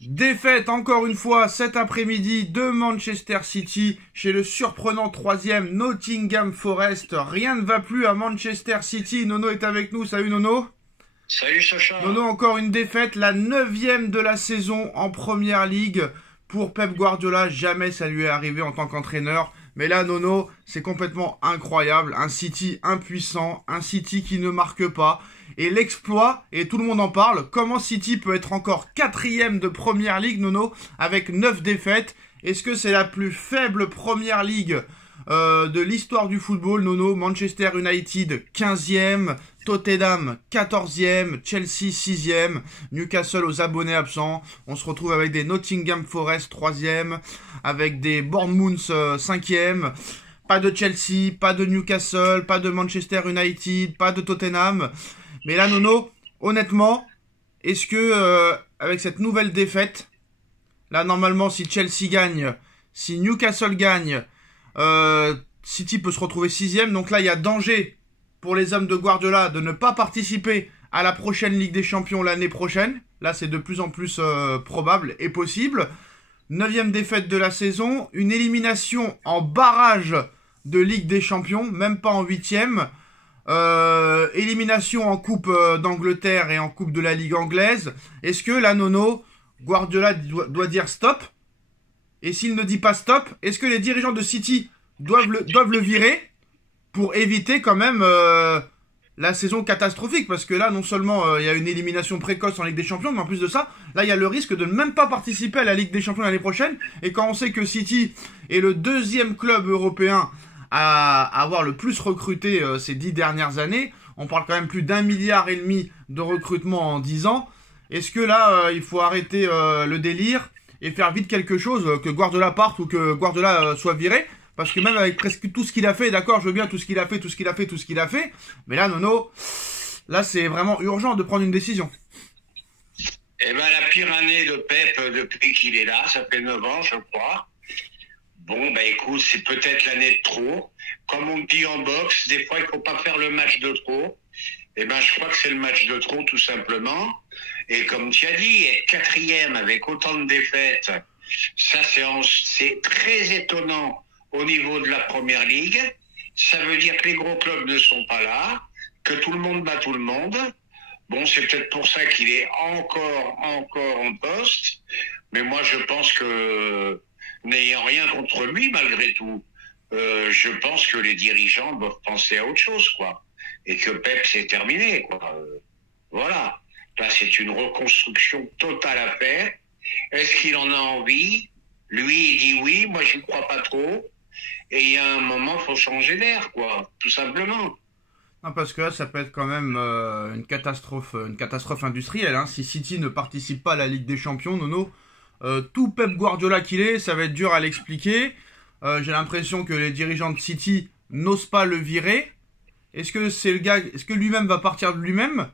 Défaite encore une fois cet après-midi de Manchester City chez le surprenant troisième Nottingham Forest. Rien ne va plus à Manchester City. Nono est avec nous. Salut Nono. Salut Nono, Sacha. encore une défaite, la 9e de la saison en Première Ligue pour Pep Guardiola. Jamais ça lui est arrivé en tant qu'entraîneur. Mais là, Nono, c'est complètement incroyable. Un City impuissant, un City qui ne marque pas. Et l'exploit, et tout le monde en parle, comment City peut être encore quatrième de Première Ligue, Nono, avec 9 défaites. Est-ce que c'est la plus faible Première Ligue de l'histoire du football, Nono? Manchester United 15e, Tottenham 14e, Chelsea 6e, Newcastle aux abonnés absents. On se retrouve avec des Nottingham Forest 3e, avec des Bournemouth 5e. Pas de Chelsea, pas de Newcastle, pas de Manchester United, pas de Tottenham. Mais là, Nono, honnêtement, est-ce que avec cette nouvelle défaite, là normalement si Chelsea gagne, si Newcastle gagne, City peut se retrouver 6e. Donc là, il y a danger pour les hommes de Guardiola de ne pas participer à la prochaine Ligue des Champions l'année prochaine. Là, c'est de plus en plus probable et possible. 9e défaite de la saison. Une élimination en barrage de Ligue des Champions, même pas en 8e. Élimination en Coupe d'Angleterre et en Coupe de la Ligue anglaise. Est-ce que là, Nono, Guardiola doit dire stop? Et s'il ne dit pas stop, est-ce que les dirigeants de City doivent le virer pour éviter quand même la saison catastrophique? Parce que là, non seulement il y a une élimination précoce en Ligue des Champions, mais en plus de ça, là, il y a le risque de ne même pas participer à la Ligue des Champions l'année prochaine. Et quand on sait que City est le deuxième club européen à avoir le plus recruté ces 10 dernières années, on parle quand même plus d'1,5 milliard de recrutement en 10 ans. Est-ce que là, il faut arrêter le délire et faire vite quelque chose, que Guardiola parte ou que Guardiola soit viré? Parce que même avec presque tout ce qu'il a fait, d'accord, je veux bien tout ce qu'il a fait, mais là, Nono, là, c'est vraiment urgent de prendre une décision. Eh ben, la pire année de Pep depuis qu'il est là, ça fait 9 ans, je crois. Bon, ben écoute, c'est peut-être l'année de trop. Comme on dit en boxe, des fois, il faut pas faire le match de trop. Eh ben, je crois que c'est le match de trop, tout simplement. Et comme tu as dit, être quatrième avec autant de défaites, ça, c'est très étonnant au niveau de la Première Ligue. Ça veut dire que les gros clubs ne sont pas là, que tout le monde bat tout le monde. Bon, c'est peut-être pour ça qu'il est encore en poste. Mais moi, je pense que, n'ayant rien contre lui, malgré tout, je pense que les dirigeants doivent penser à autre chose, quoi. Et que Pep, c'est terminé, quoi. Voilà. Là, c'est une reconstruction totale à faire. Est-ce qu'il en a envie? Lui, il dit oui, moi, j'y crois pas trop. Et il y a un moment, il faut changer d'air, quoi, tout simplement. Non, parce que là, ça peut être quand même une catastrophe industrielle. Hein. Si City ne participe pas à la Ligue des Champions, Nono, tout Pep Guardiola qu'il est, ça va être dur à l'expliquer. J'ai l'impression que les dirigeants de City n'osent pas le virer. Est-ce que c'est le gars, est-ce que lui-même va partir de lui-même?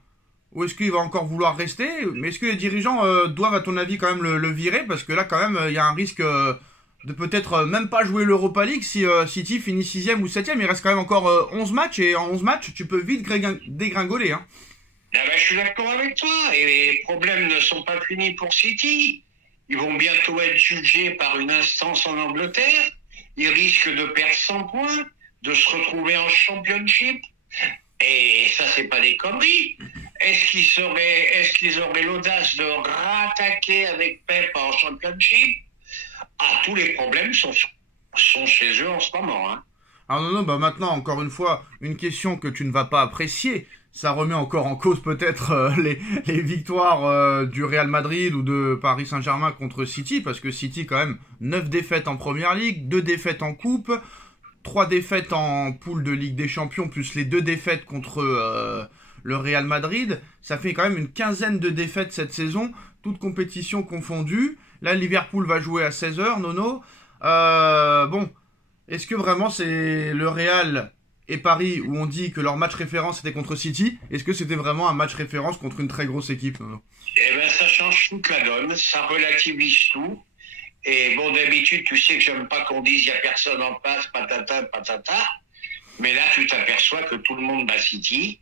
Ou est-ce qu'il va encore vouloir rester? Mais est-ce que les dirigeants doivent, à ton avis, quand même le virer? Parce que là, quand même, il y a un risque de peut-être même pas jouer l'Europa League si City finit 6e ou 7e. Il reste quand même encore 11 matchs, et en 11 matchs, tu peux vite dégringoler. Hein. Ah ben, je suis d'accord avec toi. Et les problèmes ne sont pas finis pour City. Ils vont bientôt être jugés par une instance en Angleterre. Ils risquent de perdre 100 points, de se retrouver en championship. Et ça, c'est pas des conneries. Est-ce qu'ils auraient l'audace de rattaquer avec Pep en championship? Ah, tous les problèmes sont chez eux en ce moment, hein. Alors non, bah maintenant, encore une fois, une question que tu ne vas pas apprécier. Ça remet encore en cause peut-être les victoires du Real Madrid ou de Paris Saint-Germain contre City, parce que City, quand même, 9 défaites en Première Ligue, 2 défaites en Coupe, 3 défaites en poule de Ligue des Champions, plus les 2 défaites contre le Real Madrid. Ça fait quand même une quinzaine de défaites cette saison, toutes compétitions confondues. Là, Liverpool va jouer à 16h, Nono. Bon, est-ce que vraiment c'est le Real et Paris où on dit que leur match référence était contre City? Est-ce que c'était vraiment un match référence contre une très grosse équipe, Nono? Eh ben, ça change toute la donne, ça relativise tout. Et bon, d'habitude, tu sais que j'aime pas qu'on dise il y a personne en face, patata, patata. Mais là, tu t'aperçois que tout le monde bat City.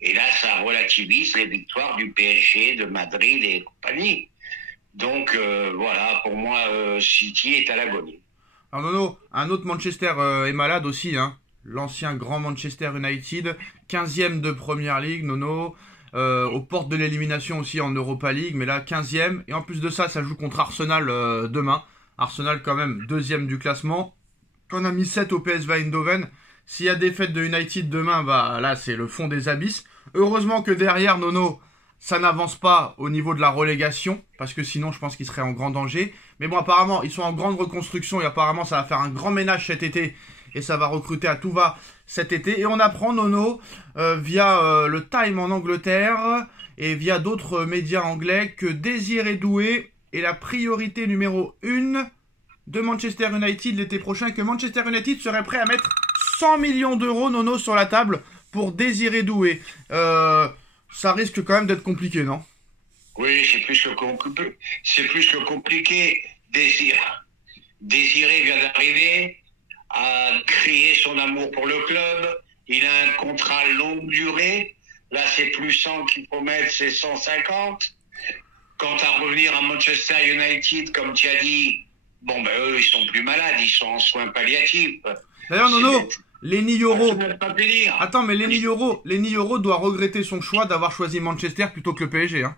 Et là, ça relativise les victoires du PSG, de Madrid et compagnie. Donc voilà, pour moi, City est à l'agonie. Alors Nono, un autre Manchester est malade aussi, hein. L'ancien grand Manchester United, 15e de Première League, Nono, aux portes de l'élimination aussi en Europa League, mais là 15e, et en plus de ça, ça joue contre Arsenal demain. Arsenal quand même 2e du classement, qu'on a mis 7 au PSV Eindhoven. S'il y a défaite de United demain, bah là c'est le fond des abysses. Heureusement que derrière, Nono, ça n'avance pas au niveau de la relégation, parce que sinon je pense qu'ils seraient en grand danger. Mais bon, apparemment, ils sont en grande reconstruction, et apparemment ça va faire un grand ménage cet été, et ça va recruter à tout va cet été. Et on apprend, Nono, via le Time en Angleterre, et via d'autres médias anglais, que Désiré Doué est la priorité numéro 1 de Manchester United l'été prochain, que Manchester United serait prêt à mettre 100 millions d'euros, Nono, sur la table pour Désiré Doué. Ça risque quand même d'être compliqué, non? Oui, c'est plus que compliqué. Désiré vient d'arriver, a créé son amour pour le club. Il a un contrat longue durée. Là, c'est plus 100 qu'il faut mettre, c'est 150. Quant à revenir à Manchester United, comme tu as dit, bon, ben eux, ils sont plus malades, ils sont en soins palliatifs. D'ailleurs, Nono, Lenny Yoro. Attends, mais Lenny Yoro doit regretter son choix d'avoir choisi Manchester plutôt que le PSG, hein.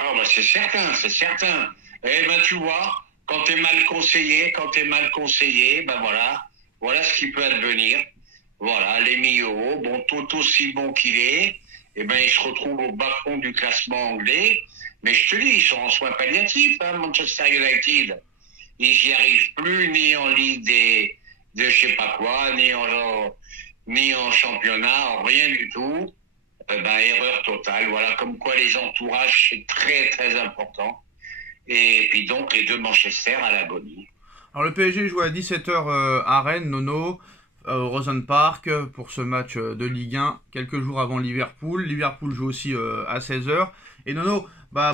Ah, bah, c'est certain, c'est certain. Eh ben, tu vois, quand t'es mal conseillé, ben voilà ce qui peut advenir. Voilà, Lenny Yoro, bon, tout aussi bon qu'il est, eh ben, il se retrouve au bas-fond du classement anglais. Mais je te dis, ils sont en soins palliatifs, hein, Manchester United. Ils n'y arrivent plus, ni en Ligue de je sais pas quoi, ni en championnat, rien du tout. Erreur totale. Voilà, comme quoi les entourages, c'est très, très important. Et puis donc, les deux Manchester à l'agonie. Alors, le PSG joue à 17h à Rennes, Nono, au Rosen Park, pour ce match de Ligue 1, quelques jours avant Liverpool. Liverpool joue aussi à 16h. Et Nono,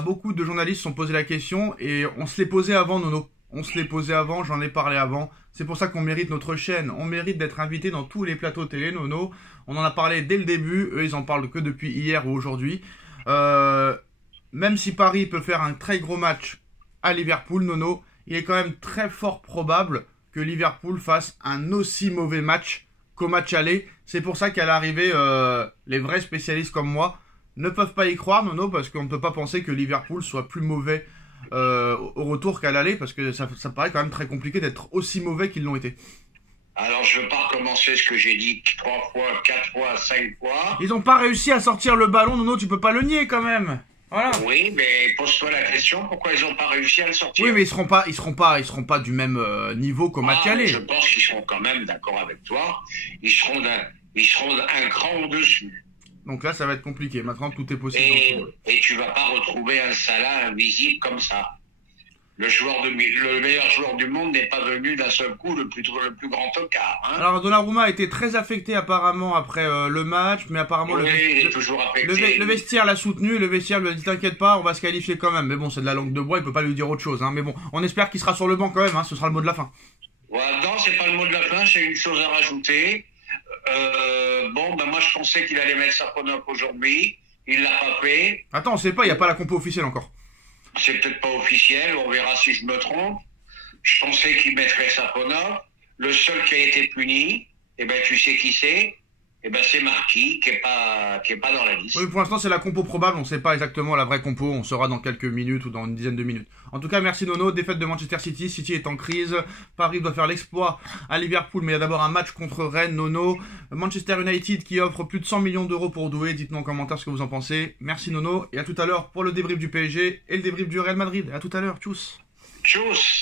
beaucoup de journalistes se sont posé la question, et on se l'est posé avant, Nono. On se l'est posé avant, j'en ai parlé avant. C'est pour ça qu'on mérite notre chaîne. On mérite d'être invité dans tous les plateaux télé, Nono. On en a parlé dès le début. Eux, ils en parlent que depuis hier ou aujourd'hui. Même si Paris peut faire un très gros match à Liverpool, Nono, il est quand même très fort probable que Liverpool fasse un aussi mauvais match qu'au match aller. C'est pour ça qu'à l'arrivée, les vrais spécialistes comme moi ne peuvent pas y croire, Nono, parce qu'on ne peut pas penser que Liverpool soit plus mauvais au retour qu'à l'aller, parce que ça paraît quand même très compliqué d'être aussi mauvais qu'ils l'ont été. Alors, je ne veux pas recommencer ce que j'ai dit 3 fois, 4 fois, 5 fois. Ils n'ont pas réussi à sortir le ballon, Nono, tu peux pas le nier quand même. Voilà. Oui, mais pose-toi la question, pourquoi ils n'ont pas réussi à le sortir? Oui, mais ils seront pas du même niveau qu'au match aller. Je pense qu'ils seront quand même d'accord avec toi. Ils seront un cran au-dessus. Donc là, ça va être compliqué. Maintenant, tout est possible. Et tu vas pas retrouver un Salah invisible comme ça. Le meilleur joueur du monde n'est pas venu d'un seul coup le plus grand tocard. Hein. Alors, Donnarumma a été très affecté apparemment après le match, mais apparemment il est toujours affecté. Le vestiaire l'a soutenu, le vestiaire lui a dit t'inquiète pas, on va se qualifier quand même. Mais bon, c'est de la langue de bois, il peut pas lui dire autre chose. Hein. Mais bon, on espère qu'il sera sur le banc quand même, hein, ce sera le mot de la fin. Ouais, non, c'est pas le mot de la fin, j'ai une chose à rajouter. Moi je pensais qu'il allait mettre Saponov aujourd'hui, il l'a pas fait. Attends, on sait pas, il n'y a pas la compo officielle encore. C'est peut-être pas officiel, on verra si je me trompe. Je pensais qu'il mettrait Saponov. Le seul qui a été puni, tu sais qui c'est? C'est Marquis, qui est pas dans la liste. Oui, pour l'instant, c'est la compo probable. On ne sait pas exactement la vraie compo. On saura dans quelques minutes ou dans une dizaine de minutes. En tout cas, merci Nono. Défaite de Manchester City. City est en crise. Paris doit faire l'exploit à Liverpool. Mais il y a d'abord un match contre Rennes, Nono. Manchester United qui offre plus de 100 millions d'euros pour Doué. Dites-nous en commentaire ce que vous en pensez. Merci Nono. Et à tout à l'heure pour le débrief du PSG et le débrief du Real Madrid. À tout à l'heure. Tchuss. Tchuss.